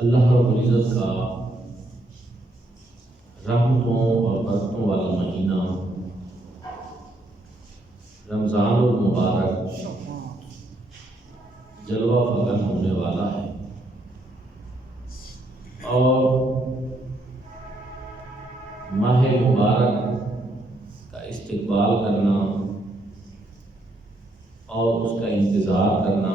اللہ رب العزت کا رحمتوں اور برکتوں والا مہینہ رمضان المبارک جلوہ فکن ہونے والا ہے، اور ماہ مبارک کا استقبال کرنا اور اس کا انتظار کرنا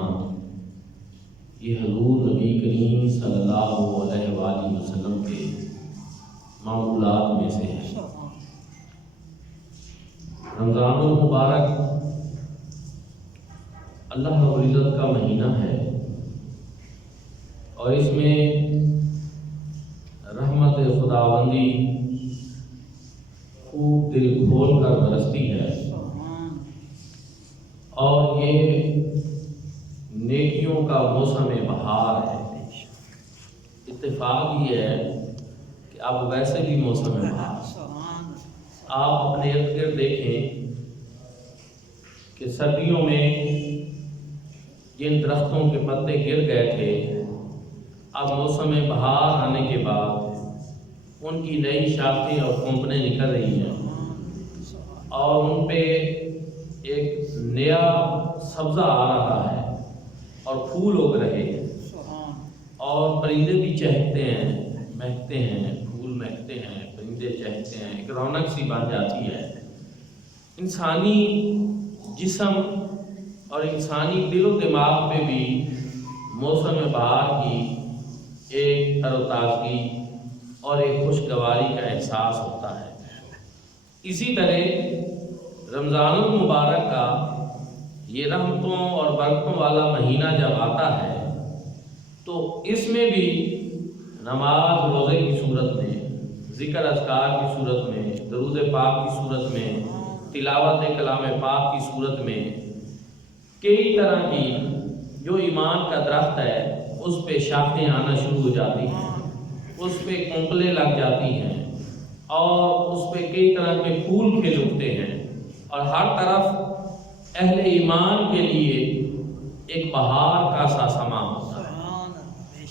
یہ حضور نبی کریم صلی اللہ علیہ وآلہ وسلم کے معمولات میں سے ہے۔ رمضان المبارک اللہ رب العزت کا مہینہ ہے، اور اس میں رحمت خداوندی خوب دل کھول کر برستی ہے، اور یہ نیکیوں کا موسم بہار ہے۔ اتفاق یہ ہے کہ اب ویسے بھی موسم بہار، آپ اپنے ارد گرد دیکھیں کہ سردیوں میں جن درختوں کے پتے گر گئے تھے، اب موسم بہار آنے کے بعد ان کی نئی شاخیں اور کونپنیں نکل رہی ہیں، اور ان پہ ایک نیا سبزہ آ رہا ہے اور پھول اگ رہے ہیں، اور پرندے بھی چہکتے ہیں، مہکتے ہیں، پھول مہکتے ہیں، پرندے چہکتے ہیں، ایک رونق سی بن جاتی ہے۔ انسانی جسم اور انسانی دل و دماغ پہ بھی موسم بہار کی ایک تر و تازگی اور ایک خوشگواری کا احساس ہوتا ہے۔ اسی طرح رمضان المبارک کا یہ رحمتوں اور برکتوں والا مہینہ جب آتا ہے تو اس میں بھی نماز روزے کی صورت میں، ذکر اذکار کی صورت میں، درود پاک کی صورت میں، تلاوت کلام پاک کی صورت میں، کئی طرح کی جو ایمان کا درخت ہے اس پہ شاخیں آنا شروع ہو جاتی ہیں، اس پہ کونپلیں لگ جاتی ہیں، اور اس پہ کئی طرح کے پھول کھل اٹھتے ہیں، اور ہر طرف اہل ایمان کے لیے ایک بہار کا سا سما ہوتا ہے۔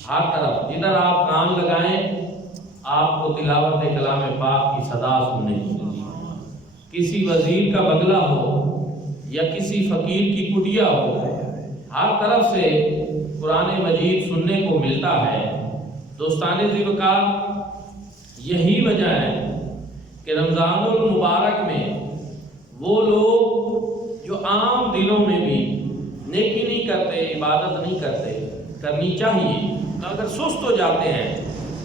ہر طرف جدھر آپ کان لگائیں آپ کو تلاوت کلام پاک کی صدا سننے کو ملتی ہے۔ کسی وزیر کا بنگلہ ہو یا کسی فقیر کی کٹیا ہو، ہر طرف سے قرآن مجید سننے کو ملتا ہے۔ دوستان ذی وقار، یہی وجہ ہے کہ رمضان المبارک میں وہ لوگ جو عام دنوں میں بھی نیکی نہیں کرتے، عبادت نہیں کرتے، کرنی چاہیے، اگر سست ہو جاتے ہیں،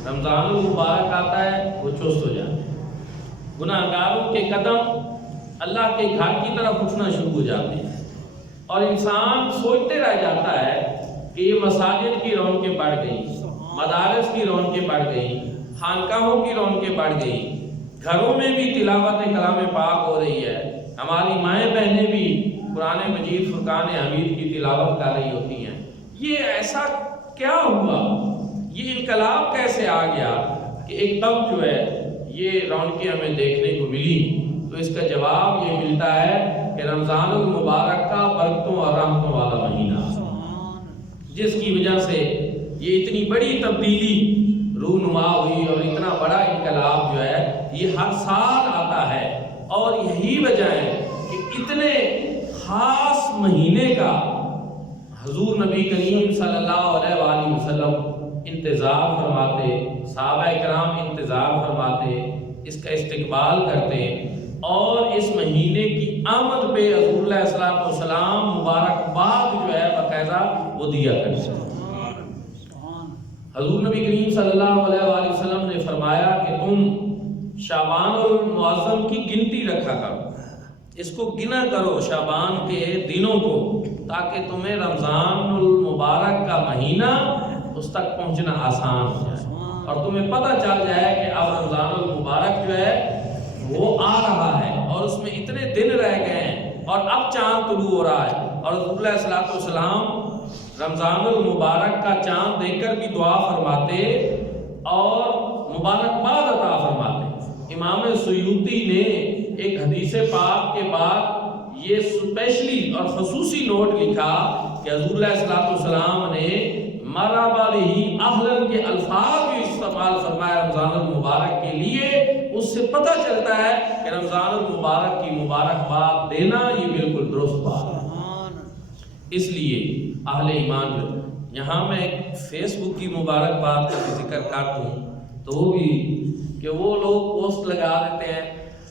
رمضان المبارک آتا ہے وہ چست ہو جاتے ہیں، گناہ گاروں کے قدم اللہ کے گھر کی طرف اٹھنا شروع ہو جاتے ہیں، اور انسان سوچتے رہ جاتا ہے کہ یہ مساجد کی رونقیں بڑھ گئیں، مدارس کی رونقیں بڑھ گئیں، خانقاہوں کی رونقیں بڑھ گئیں، گھروں میں بھی تلاوت کلام پاک ہو رہی ہے، ہماری مائیں بہنیں بھی قرآن مجید فرقان حمید کی تلاوت کر رہی ہوتی ہیں۔ یہ ایسا کیا ہوا، یہ انقلاب کیسے آ گیا کہ ایک دم جو ہے یہ رونقیں ہمیں دیکھنے کو ملی؟ تو اس کا جواب یہ ملتا ہے کہ رمضان المبارک کا برکتوں اور رحمتوں والا مہینہ، جس کی وجہ سے یہ اتنی بڑی تبدیلی رونما ہوئی اور اتنا بڑا انقلاب جو ہے یہ ہر سال آتا ہے، اور یہی وجہ ہے کہ اتنے خاص مہینے کا حضور نبی کریم صلی اللہ علیہ وآلہ وسلم انتظار فرماتے، صحابہ کرام انتظار فرماتے، اس کا استقبال کرتے، اور اس مہینے کی آمد پہ حضور علیہ الصلوۃ والسلام مبارکباد جو ہے باقاعدہ وہ دیا کرتے۔ حضور نبی کریم صلی اللہ علیہ وآلہ وسلم نے فرمایا کہ تم شعبان المعظم کی گنتی رکھا کرو، اس کو گنا کرو شعبان کے دنوں کو، تاکہ تمہیں رمضان المبارک کا مہینہ اس تک پہنچنا آسان ہو جائے، اور تمہیں پتہ چل جائے کہ اب رمضان المبارک جو ہے وہ آ رہا ہے، اور اس میں اتنے دن رہ گئے ہیں، اور اب چاند طلوع ہو رہا ہے۔ اور حضور علیہ الصلوۃ والسلام رمضان المبارک کا چاند دیکھ کر بھی دعا فرماتے اور مبارکباد عطا فرماتے۔ امام سیوطی نے ایک حدیث پاک کے بعد یہ اسپیشلی اور خصوصی نوٹ لکھا کہ حضور علیہ الصلوۃ والسلام نے مرحبا بہی اہلن کے الفاظ بھی استعمال فرمایا رمضان المبارک کے لیے، اس سے پتہ چلتا ہے کہ رمضان المبارک کی مبارکباد دینا یہ بالکل درست بات ہے۔ اس لیے اہل ایمان جو یہاں میں ایک فیس بک کی مبارکباد کا ذکر کرتا ہوں تو وہ بھی کہ وہ لوگ پوسٹ لگا دیتے ہیں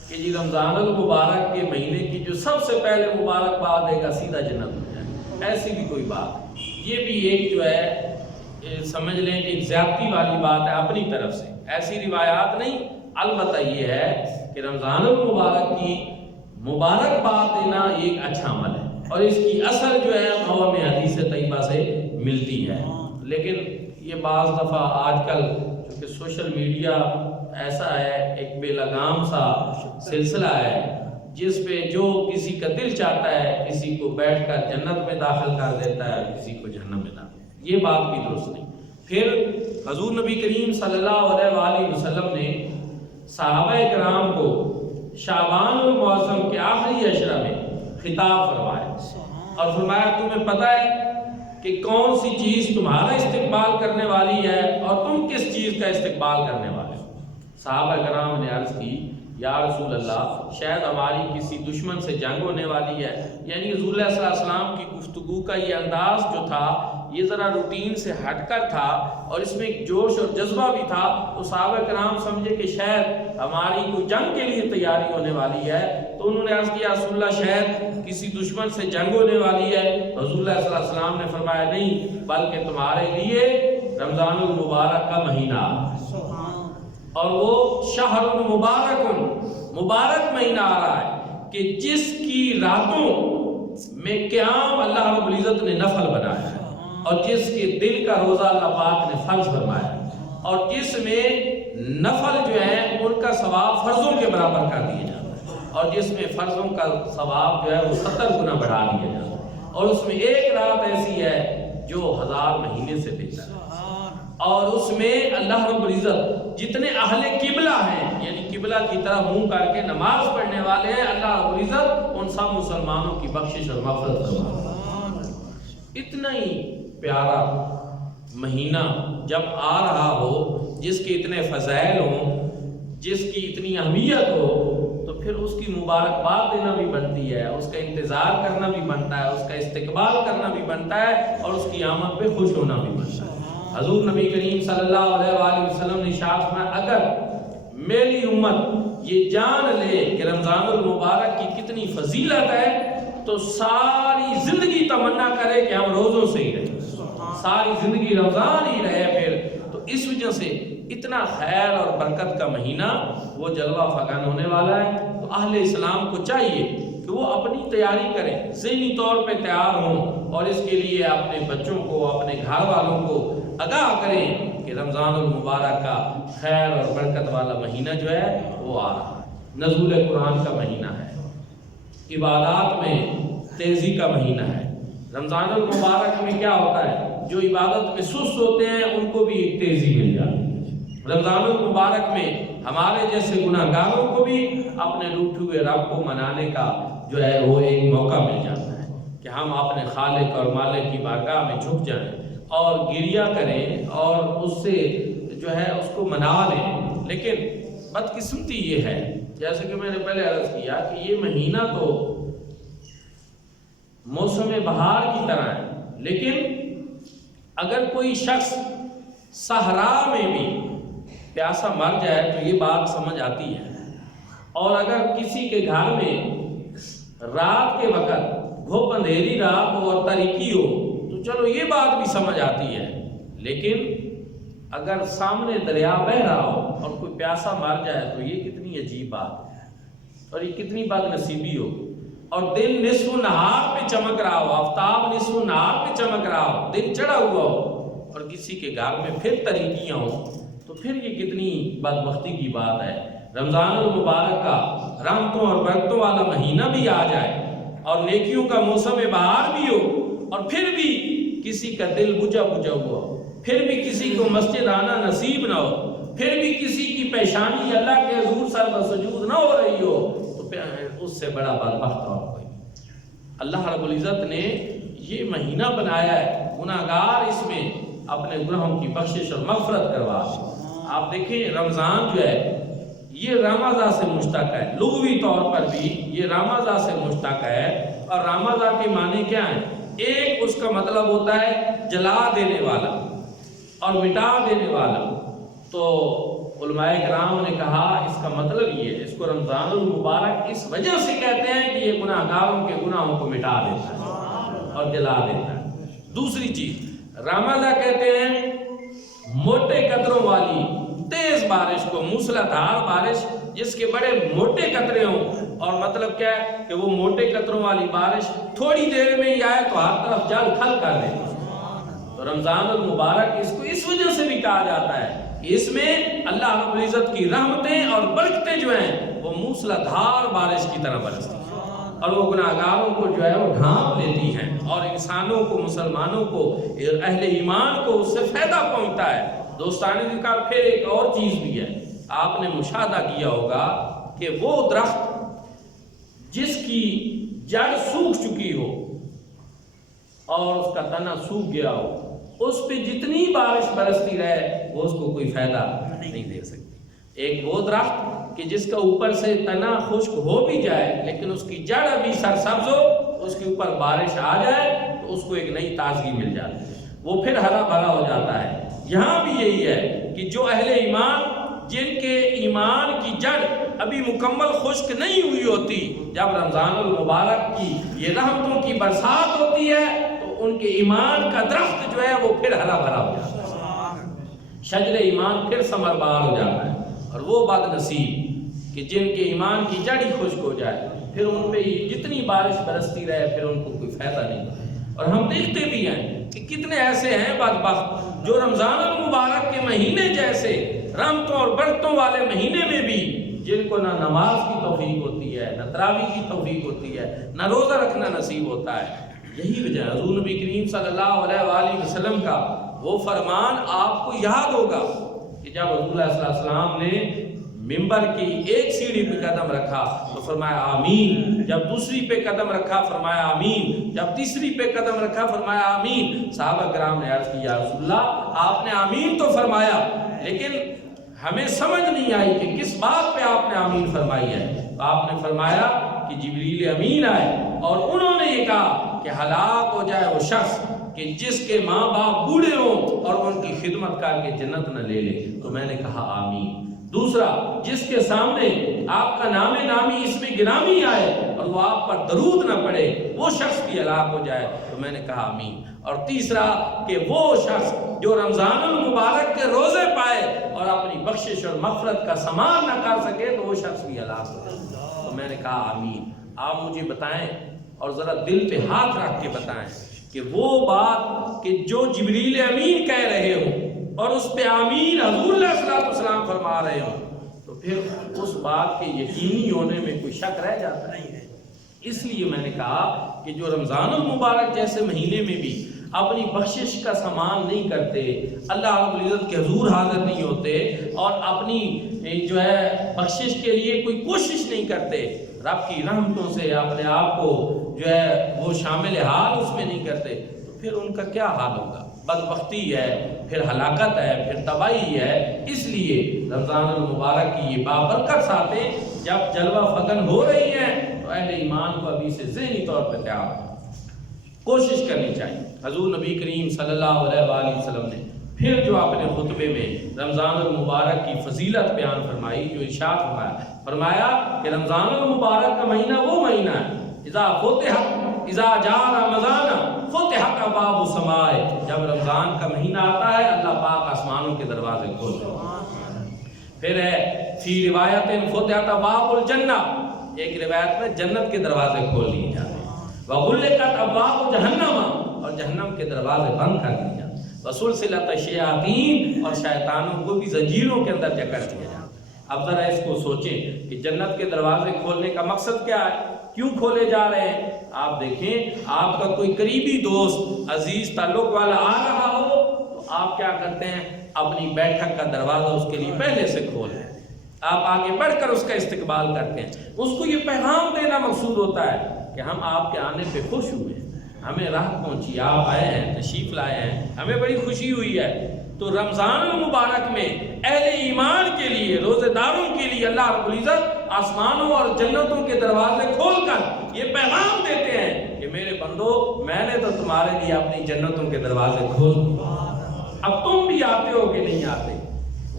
کہ جی رمضان المبارک کے مہینے کی جو سب سے پہلے مبارکباد دے گا سیدھا جنت ہو جائے۔ ایسی بھی کوئی بات نہیں، یہ بھی ایک جو ہے سمجھ لیں کہ ایک زیادتی والی بات ہے اپنی طرف سے، ایسی روایات نہیں۔ البتہ یہ ہے کہ رمضان المبارک کی مبارکباد دینا ایک اچھا عمل ہے اور اس کی اثر جو ہے قوم حدیث طیبہ سے ملتی ہے۔ لیکن یہ بعض دفعہ آج کل چونکہ سوشل میڈیا ایسا ہے، ایک بے لگام سا سلسلہ ہے جس پہ جو کسی کا دل چاہتا ہے کسی کو بیٹھ کر جنت میں داخل کر دیتا ہے، کسی کو جہنم میں داخل، یہ بات بھی درست نہیں۔ پھر حضور نبی کریم صلی اللہ علیہ وآلہ وسلم نے صحابہ کرام کو شعبان المعظم کے آخری عشرہ میں خطاب فرمایا اور فرمایا تمہیں پتہ ہے کہ کون سی چیز تمہارا استقبال کرنے والی ہے اور تم کس چیز کا استقبال کرنے والے ہو؟ صحابہ کرام نے عرض کی یا رسول اللہ شاید ہماری کسی دشمن سے جنگ ہونے والی ہے۔ یعنی حضور صلی اللہ علیہ وسلم کی گفتگو کا یہ انداز جو تھا یہ ذرا روٹین سے ہٹ کر تھا اور اس میں ایک جوش اور جذبہ بھی تھا، تو صحابہ کرام سمجھے کہ شاید ہماری کوئی جنگ کے لیے تیاری ہونے والی ہے، تو انہوں نے عرض کیا رسول اللہ شاید کسی دشمن سے جنگ ہونے والی ہے؟ حضور صلی اللہ علیہ وسلم نے فرمایا نہیں، بلکہ تمہارے لیے رمضان المبارک کا مہینہ اور وہ شہر مبارک مہینہ آ رہا ہے کہ جس کی راتوں میں قیام اللہ رب العزت نے نفل بنایا ہے اور جس کے دل کا روزہ اللہ پاک نے فرض فرمایا اور جس میں نفل جو ہے ان کا ثواب فرضوں کے برابر کر دیا جاتا ہے اور جس میں فرضوں کا ثواب جو ہے وہ 70 گنا بڑھا دیا جاتا ہے اور اس میں ایک رات ایسی ہے جو 1000 مہینے سے بہتر ہے اور اس میں اللہ رب العزت جتنے اہل قبلہ ہیں یعنی قبلہ کی طرف منہ کر کے نماز پڑھنے والے ہیں، اللہ رب العزت ان سب مسلمانوں کی بخشش اور مغفرت فرمائے۔ اتنا ہی پیارا مہینہ جب آ رہا ہو جس کے اتنے فضائل ہوں، جس کی اتنی اہمیت ہو، تو پھر اس کی مبارکباد دینا بھی بنتی ہے، اس کا انتظار کرنا بھی بنتا ہے، اس کا استقبال کرنا بھی بنتا ہے اور اس کی آمد پہ خوش ہونا بھی بنتا ہے۔ حضور نبی کریم صلی اللہ علیہ وآلہ وسلم نے ارشاد فرمایا اگر میری امت یہ جان لے کہ رمضان المبارک کی کتنی فضیلت ہے تو ساری زندگی تمنا کرے کہ ہم روزوں سے ہی رہیں، ساری زندگی رمضان ہی رہے پھر، تو اس وجہ سے اتنا خیر اور برکت کا مہینہ وہ جلوہ فغان ہونے والا ہے۔ تو اہل اسلام کو چاہیے کہ وہ اپنی تیاری کریں، ذہنی طور پہ تیار ہوں اور اس کے لیے اپنے بچوں کو اپنے گھر والوں کو آگاہ کریں کہ رمضان المبارک کا خیر اور برکت والا مہینہ جو ہے وہ آ رہا ہے، نزول قرآن کا مہینہ ہے، عبادات میں تیزی کا مہینہ ہے۔ رمضان المبارک میں کیا ہوتا ہے، جو عبادت میں سست ہوتے ہیں ان کو بھی ایک تیزی مل جاتی ہے۔ رمضان المبارک میں ہمارے جیسے گناہ گاروں کو بھی اپنے روٹھے ہوئے رب کو منانے کا جو ہے وہ ایک موقع مل جاتا ہے کہ ہم اپنے خالق اور مالک کی بارگاہ میں جھک جائیں اور گریہ کریں اور اس سے جو ہے اس کو منا لیں۔ لیکن بدقسمتی یہ ہے جیسے کہ میں نے پہلے عرض کیا کہ یہ مہینہ تو موسم بہار کی طرح ہے، لیکن اگر کوئی شخص صحرا میں بھی پیاسا مر جائے تو یہ بات سمجھ آتی ہے، اور اگر کسی کے گھر میں رات کے وقت گھوپ اندھیری رات ہو اور تاریکی ہو تو چلو یہ بات بھی سمجھ آتی ہے، لیکن اگر سامنے دریا بہ رہا ہو اور کوئی پیاسا مر جائے تو یہ کتنی عجیب بات ہے اور یہ کتنی بد نصیبی ہو، اور دن نصف نہار پہ چمک رہا ہو، آفتاب نصف نہار پہ چمک رہا ہو، دن چڑھا ہوا ہو اور کسی کے گھر میں پھر تاریکیاں ہوں، تو پھر یہ کتنی بدبختی کی بات ہے۔ رمضان المبارک کا رحمتوں اور برکتوں والا مہینہ بھی آ جائے اور نیکیوں کا موسم بہار بھی ہو اور پھر بھی کسی کا دل بجھا بجھا ہوا ہو، پھر بھی کسی کو مسجد آنا نصیب نہ ہو، پھر بھی کسی کی پیشانی اللہ کے حضور سر بسجود نہ ہو رہی ہو، تو پھر اس سے بڑا بدبخت اور کوئی۔ اللہ رب العزت نے یہ مہینہ بنایا ہے، گناہگار اس میں اپنے گناہوں کی بخشش اور مغفرت کروا دے۔ آپ دیکھیں رمضان جو ہے یہ رمضان سے مشتق ہے، لغوی طور پر بھی یہ رمضان سے مشتق ہے، اور رمضان کے معنی کیا ہیں؟ ایک اس کا مطلب ہوتا ہے جلا دینے والا اور مٹا دینے والا۔ تو علماء کرام نے کہا اس کا مطلب یہ ہے، اس کو رمضان المبارک اس وجہ سے کہتے ہیں کہ یہ گناہ گاروں کے گناہوں کو مٹا دیتا ہے اور جلا دیتا ہے۔ دوسری چیز رمضان کہتے ہیں موٹے قطروں والی تیز بارش کو، موسلادھار بارش جس کے بڑے موٹے قطرے ہوں، اور مطلب کیا ہے کہ وہ موٹے قطروں والی بارش تھوڑی دیر میں ہی آئے تو ہر طرف جل تھل کر دے۔ تو رمضان المبارک اس کو اس وجہ سے بھی کہا جاتا ہے، اس میں اللہ رب العزت کی رحمتیں اور برکتیں جو ہیں وہ موسلادھار بارش کی طرح برستی ہیں، اور وہ گناہگاروں کو جو ہے وہ ڈھانپ لیتی ہیں، اور انسانوں کو، مسلمانوں کو، اہل ایمان کو اس سے فائدہ پہنچتا ہے۔ دوستانی کا پھر ایک اور چیز بھی ہے، آپ نے مشاہدہ کیا ہوگا کہ وہ درخت جس کی جڑ سوکھ چکی ہو اور اس کا تنا سوکھ گیا ہو، اس پہ جتنی بارش برستی رہے وہ اس کو کوئی فائدہ نہیں دے سکتی۔ ایک وہ درخت کہ جس کا اوپر سے تنا خشک ہو بھی جائے لیکن اس کی جڑ ابھی سرسبز ہو، اس کے اوپر بارش آ جائے تو اس کو ایک نئی تازگی مل جاتی ہے، وہ پھر ہرا بھرا ہو جاتا ہے۔ یہاں بھی یہی ہے کہ جو اہل ایمان جن کے ایمان کی جڑ ابھی مکمل خشک نہیں ہوئی ہوتی، جب رمضان المبارک کی یہ رحمتوں کی برسات ہوتی ہے تو ان کے ایمان کا درخت جو ہے وہ پھر ہرا بھرا ہو جاتا ہے، شجر ایمان پھر ثمربار ہو جاتا ہے۔ اور وہ بد نصیب کہ جن کے ایمان کی جڑ ہی خشک ہو جائے، پھر ان پہ جتنی بارش برستی رہے پھر ان کو کوئی فائدہ نہیں ہوتا۔ اور ہم دیکھتے بھی ہیں کہ کتنے ایسے ہیں بدبخت جو رمضان المبارک کے مہینے جیسے رحمتوں اور برکتوں والے مہینے میں بھی جن کو نہ نماز کی توفیق ہوتی ہے، نہ تراویح کی توفیق ہوتی ہے، نہ روزہ رکھنا نصیب ہوتا ہے۔ یہی وجہ ہے حضور نبی کریم صلی اللہ علیہ وآلہ وسلم کا وہ فرمان آپ کو یاد ہوگا کہ جب حضور صلی اللہ علیہ وسلم نے ممبر کی ایک سیڑھی پہ قدم رکھا تو فرمایا آمین، جب دوسری پہ قدم رکھا فرمایا آمین، جب تیسری پہ قدم رکھا فرمایا آمین۔ صحابہ کرام نے عرض کی یا رسول اللہ آپ نے آمین تو فرمایا لیکن ہمیں سمجھ نہیں آئی کہ کس بات پہ آپ نے آمین فرمائی ہے۔ تو آپ نے فرمایا کہ جبریل امین آئے اور انہوں نے یہ کہا کہ ہلاک ہو جائے وہ شخص کہ جس کے ماں باپ بوڑھے ہوں اور ان کی خدمت کر کے جنت نہ لے لے۔ تو میں نے کہا آمین۔ دوسرا، جس کے سامنے آپ کا نام نامی اس میں گرامی آئے اور وہ آپ پر درود نہ پڑے وہ شخص بھی ہلاک ہو جائے۔ تو میں نے کہا آمین۔ اور تیسرا کہ وہ شخص جو رمضان المبارک کے روزے پائے اور اپنی بخشش اور مغفرت کا سامان نہ کر سکے تو وہ شخص بھی ہلاک ہو جائے۔ تو میں نے کہا آمین۔ آپ مجھے بتائیں اور ذرا دل پہ ہاتھ رکھ کے بتائیں کہ وہ بات کہ جو جبریل امین کہہ رہے ہوں اور اس پہ آمین حضور علیہ الصلوۃ والسلام فرما رہے ہوں تو پھر اس بات کے یقینی ہونے میں کوئی شک رہ جاتا نہیں ہے۔ اس لیے میں نے کہا کہ جو رمضان المبارک جیسے مہینے میں بھی اپنی بخشش کا سامان نہیں کرتے، اللہ رب العزت کے حضور حاضر نہیں ہوتے اور اپنی جو ہے بخشش کے لیے کوئی کوشش نہیں کرتے، رب کی رحمتوں سے اپنے آپ کو جو ہے وہ شامل حال اس میں نہیں کرتے، تو پھر ان کا کیا حال ہوگا؟ بدبختی ہے، پھر ہلاکت ہے، پھر تباہی ہے۔ اس لیے رمضان المبارک کی یہ بابرکت ساتیں جب جلوہ فکن ہو رہی ہیں تو اہل ایمان کو ابھی سے ذہنی طور پہ تیار کوشش کرنی چاہیے۔ حضور نبی کریم صلی اللہ علیہ وآلہ وسلم نے پھر جو اپنے خطبے میں رمضان المبارک کی فضیلت بیان فرمائی، جو ارشاد فرمایا کہ رمضان المبارک کا مہینہ وہ مہینہ ہے اذا جاء رمضان فتحت ابواب السماء، جب رمضان کا مہینہ آتا ہے اللہ پاک آسمانوں کے دروازے کھولتے ہیں۔ پھر ہے فی روایت فتحت ابواب الجنہ، ایک روایت میں جنت کے دروازے کھول دیے جاتے ہیں، وغلقت ابواب جہنم، اور جہنم کے دروازے بند کر دیے جاتے ہیں، وسلسلۃ الشیاطین، اور شیطانوں کو بھی زنجیروں کے اندر جکڑ دیا جاتا ہے۔ اب ذرا اس کو سوچیں کہ جنت کے دروازے کھولنے کا مقصد کیا ہے، کیوں کھولے جا رہے ہیں؟ آپ دیکھیں آپ کا کوئی قریبی دوست عزیز تعلق والا آ رہا ہو تو آپ کیا کرتے ہیں، اپنی بیٹھک کا دروازہ اس کے لیے پہلے سے کھول دیتے ہیں، آپ آگے بڑھ کر اس کا استقبال کرتے ہیں، اس کو یہ پیغام دینا مقصود ہوتا ہے کہ ہم آپ کے آنے پہ خوش ہوئے ہیں، ہمیں راحت پہنچی، آپ آئے ہیں، تشریف لائے ہیں، ہمیں بڑی خوشی ہوئی ہے۔ تو رمضان المبارک میں اہل ایمان کے لیے، روزے داروں کے لیے اللہ رب العزت آسمانوں اور جنتوں کے دروازے کھول کر یہ پیغام دیتے ہیں کہ میرے بندو، میں نے تو تمہارے لیے اپنی جنتوں کے دروازے کھول دیے، اب تم بھی آتے ہو کہ نہیں آتے؟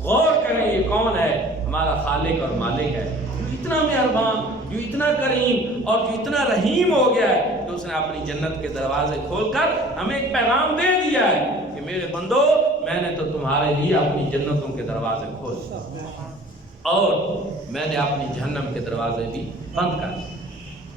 غور کریں یہ کون ہے؟ ہمارا خالق اور مالک ہے، جو اتنا مہربان، جو اتنا کریم اور جو اتنا رحیم ہو گیا ہے کہ اس نے اپنی جنت کے دروازے کھول کر ہمیں ایک پیغام دے دیا ہے کہ میرے بندو، میں نے تو تمہارے لیے اپنی جنتوں کے دروازے کھول دیے اور میں نے اپنی جہنم کے دروازے بھی بند کر دیے۔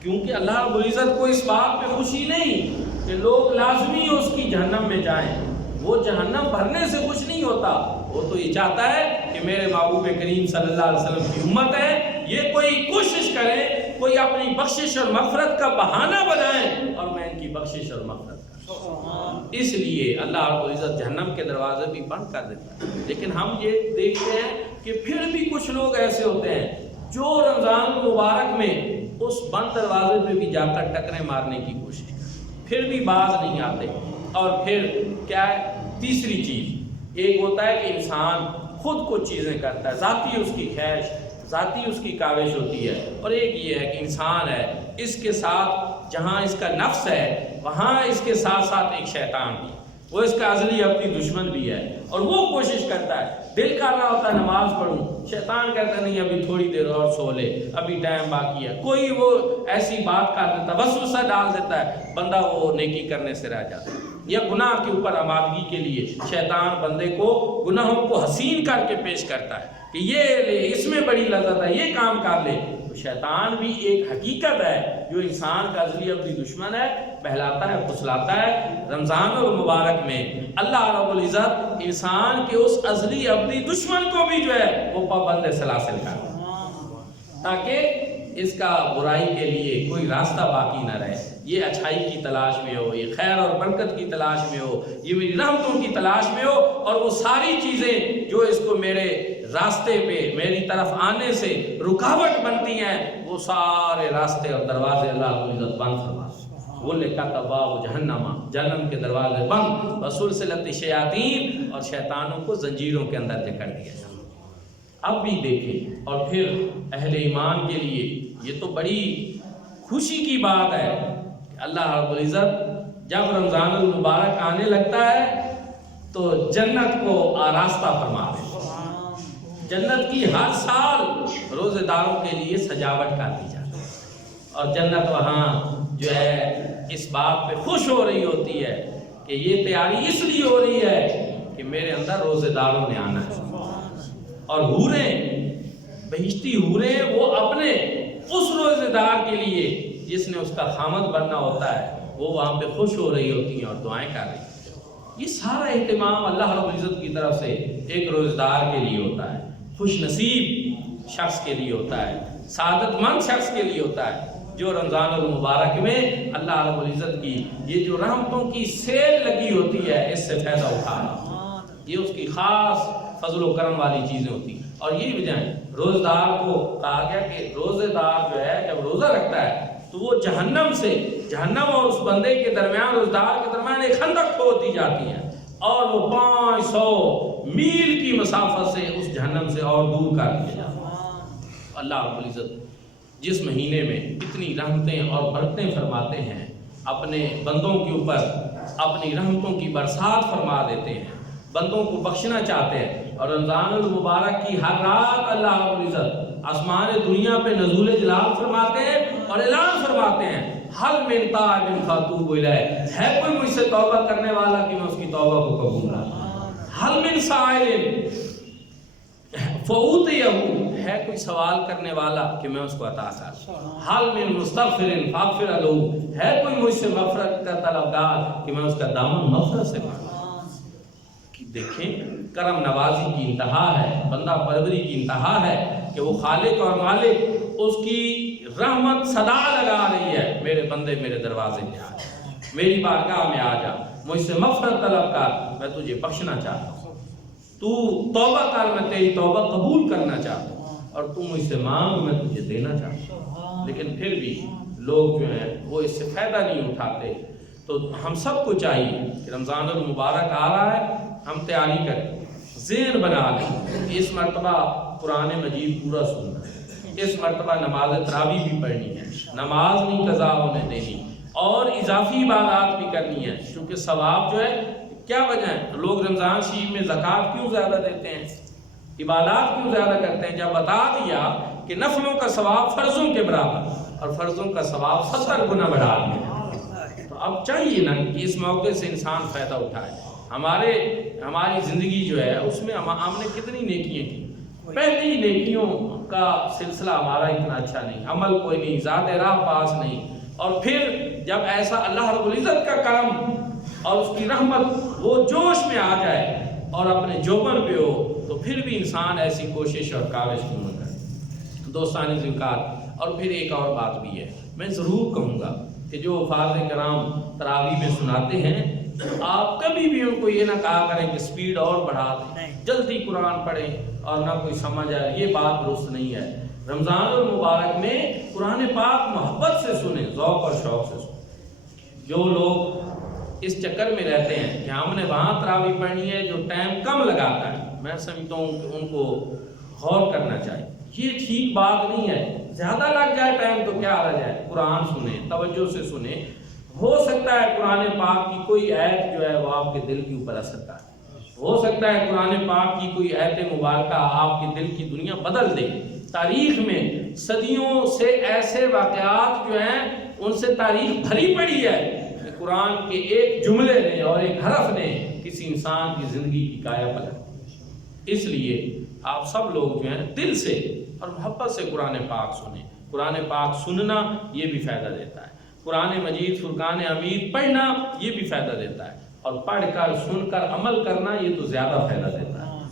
کیونکہ اللہ رب العزت کو اس بات پہ خوشی نہیں کہ لوگ لازمی اس کی جہنم میں جائیں، وہ جہنم بھرنے سے خوش نہیں ہوتا، وہ تو یہ چاہتا ہے کہ میرے محبوب کریم صلی اللہ علیہ وسلم کی امت ہے، یہ کوئی کوشش کرے، کوئی اپنی بخشش اور مغفرت کا بہانہ بنائیں اور میں ان کی بخشش اور مغفرت کروں۔ اس لیے اللہ رب العزت جہنم کے دروازے بھی بند کر دیتا ہے۔ لیکن ہم یہ دیکھتے ہیں کہ پھر بھی کچھ لوگ ایسے ہوتے ہیں جو رمضان المبارک میں اس بند دروازے پہ بھی جا کر ٹکریں مارنے کی کوشش کرتے، پھر بھی باز نہیں آتے۔ اور پھر کیا ہے؟ تیسری چیز ایک ہوتا ہے کہ انسان خود کچھ چیزیں کرتا ہے، ذاتی اس کی خواہش، ذاتی اس کی کاوش ہوتی ہے، اور ایک یہ ہے کہ انسان ہے، اس کے ساتھ جہاں اس کا نفس ہے وہاں اس کے ساتھ ساتھ ایک شیطان بھی ہے، وہ اس کا ازلی اپنی دشمن بھی ہے، اور وہ کوشش کرتا ہے، دل کر رہا ہوتا ہے نماز پڑھوں، شیطان کہتا ہے نہیں ابھی تھوڑی دیر اور سو لے، ابھی ٹائم باقی ہے، کوئی وہ ایسی بات کر دیتا ہے، وسوسہ ڈال دیتا ہے، بندہ وہ نیکی کرنے سے رہ جاتا ہے، یا گناہ کے اوپر آمادگی کے لیے شیطان بندے کو گناہوں کو حسین کر کے پیش کرتا ہے کہ یہ لے، اس میں بڑی لذت ہے، یہ کام کر لے۔ تو شیطان بھی ایک حقیقت ہے جو انسان کا ازلی اپنی دشمن ہے، بہلاتا ہے، پھسلاتا ہے۔ رمضان المبارک میں اللہ رب العزت انسان کے اس ازلی اپنی دشمن کو بھی جو ہے وہ پابند سلاسل کر تاکہ اس کا برائی کے لیے کوئی راستہ باقی نہ رہے، یہ اچھائی کی تلاش میں ہو، یہ خیر اور برکت کی تلاش میں ہو، یہ میری رحمتوں کی تلاش میں ہو، اور وہ ساری چیزیں جو اس کو میرے راستے پہ میری طرف آنے سے رکاوٹ بنتی ہیں، وہ سارے راستے اور دروازے اللہ رب العزت بند فرما وہ لکھا تباب جہنم، جہنم کے دروازے بند، وسلسلۃ الشیاطین، اور شیطانوں کو زنجیروں کے اندر جکڑ دیا جائے۔ اب بھی دیکھیں، اور پھر اہل ایمان کے لیے یہ تو بڑی خوشی کی بات ہے کہ اللہ رب العزت جب رمضان المبارک آنے لگتا ہے تو جنت کو آراستہ فرما دے، جنت کی ہر سال روزے داروں کے لیے سجاوٹ کر دی جاتی ہے، اور جنت وہاں جو ہے اس بات پہ خوش ہو رہی ہوتی ہے کہ یہ تیاری اس لیے ہو رہی ہے کہ میرے اندر روزے داروں نے آنا ہے، اور حوریں، بہشتی حوریں، وہ اپنے اس روزے دار کے لیے جس نے اس کا خامد بننا ہوتا ہے، وہ وہاں پہ خوش ہو رہی ہوتی ہیں اور دعائیں کر رہی ہیں۔ یہ سارا اہتمام اللہ رب العزت کی طرف سے ایک روزے دار کے لیے ہوتا ہے، خوش نصیب شخص کے لیے ہوتا ہے، سعادت مند شخص کے لیے ہوتا ہے جو رمضان المبارک میں اللہ رب العزت کی یہ جو رحمتوں کی سیل لگی ہوتی ہے اس سے فائدہ اٹھانا، یہ اس کی خاص فضل و کرم والی چیزیں ہوتی ہیں۔ اور یہی وجہ ہے روزہ دار کو کہا گیا کہ روزے دار جو ہے جب روزہ رکھتا ہے تو وہ جہنم اور اس بندے کے درمیان، روزہ دار کے درمیان ایک خندق کھود دی جاتی ہے، اور وہ 500 میل کی مسافت سے اس جہنم سے اور دور کر دیا جاتا ہے۔ اللہ رب العزت جس مہینے میں اتنی رحمتیں اور برکتیں فرماتے ہیں، اپنے بندوں کے اوپر اپنی رحمتوں کی برسات فرما دیتے ہیں، بندوں کو بخشنا چاہتے ہیں، اور رمضان المبارک کی ہر رات اللہ رب العزت آسمان دنیا پہ نزول جلال فرماتے ہیں اور اعلان فرماتے ہیں، حل من تائب فاتوب الیہ، ہے کوئی مجھ سے توبہ کرنے والا کہ میں اس کی توبہ کو قبول کروں، حل من سائل فاوتیہ، ہے کوئی سوال کرنے والا کہ میں اس کو عطا کروں، حل من مستغفر فاغفر لہ، ہے کوئی مجھ سے مغفرت کا طلبگار کہ میں اس کا دامن مغفرت سے مانگوں۔ دیکھیں کرم نوازی کی انتہا ہے، بندہ پروری کی انتہا ہے کہ وہ خالق اور مالک اس کی رحمت صدا لگا رہی ہے، میرے بندے میرے دروازے میں آ جا، میری بارگاہ میں آ جا، مجھ سے مغفرت طلب کر، میں تجھے بخشنا چاہتا ہوں، تو توبہ کر، میں تیری توبہ قبول کرنا چاہتا ہوں، اور تو مجھ سے مانگ، میں تجھے دینا چاہتا ہوں۔ لیکن پھر بھی لوگ جو ہیں وہ اس سے فائدہ نہیں اٹھاتے، تو ہم سب کو چاہیے کہ رمضان المبارک آ رہا ہے، ہم تیاری کریں، ذہن بنا لیں، اس مرتبہ قرآن مجید پورا سننا ہے، اس مرتبہ نماز تراویح بھی پڑھنی ہے، نماز نہیں قضا ہونے دینی، اور اضافی عبادات بھی کرنی ہے، کیونکہ ثواب جو ہے کیا وجہ ہے لوگ رمضان شریف میں زکوٰۃ کیوں زیادہ دیتے ہیں، عبادات کیوں زیادہ کرتے ہیں، جب بتا دیا کہ نفلوں کا ثواب فرضوں کے برابر اور فرضوں کا ثواب 70 گنا بڑھا دیا، تو اب چاہیے نا کہ اس موقع سے انسان فائدہ اٹھائے۔ ہماری زندگی جو ہے اس میں ہم نے کتنی نیکیاں کی، پہلے ہی نیکیوں کا سلسلہ ہمارا اتنا اچھا نہیں، عمل کوئی نہیں، ذات راہ پاس نہیں، اور پھر جب ایسا اللہ رب العزت کا کرم اور اس کی رحمت وہ جوش میں آ جائے اور اپنے جوبن پہ ہو، تو پھر بھی انسان ایسی کوشش اور کاوش کیوں نہ کرے۔ دوستان زکوٰۃ، اور پھر ایک اور بات بھی ہے، میں ضرور کہوں گا کہ جو حفاظ کرام تراویح میں سناتے ہیں، آپ کبھی بھی ان کو یہ نہ کہا کریں کہ سپیڈ اور بڑھا دیں، جلدی قرآن پڑھیں اور نہ کوئی سمجھ آئے، یہ بات درست نہیں ہے۔ رمضان المبارک میں قرآن پاک محبت سے سنیں، ذوق اور شوق سے سنیں۔ جو لوگ اس چکر میں رہتے ہیں کہ ہم نے وہاں تراویح پڑھنی ہے جو ٹائم کم لگاتا ہے، میں سمجھتا ہوں کہ ان کو غور کرنا چاہیے، یہ ٹھیک بات نہیں ہے۔ زیادہ لگ جائے ٹائم تو کیا حرج ہے، قرآن سنیں، توجہ سے سنیں، ہو سکتا ہے قرآن پاک کی کوئی آیت جو ہے وہ آپ کے دل کے اوپر اثر کرے، ہو سکتا ہے قرآن پاک کی کوئی آیت مبارکہ آپ کے دل کی دنیا بدل دے۔ تاریخ میں صدیوں سے ایسے واقعات جو ہیں ان سے تاریخ بھری پڑی ہے کہ قرآن کے ایک جملے نے اور ایک حرف نے کسی انسان کی زندگی کی کایا پلٹ۔ اس لیے آپ سب لوگ جو ہیں دل سے اور محبت سے قرآن پاک سنیں۔ قرآن پاک سننا یہ بھی فائدہ دیتا ہے، قرآن مجید فرقان حمید پڑھنا یہ بھی فائدہ دیتا ہے، اور پڑھ کر سن کر عمل کرنا یہ تو زیادہ فائدہ دیتا ہے۔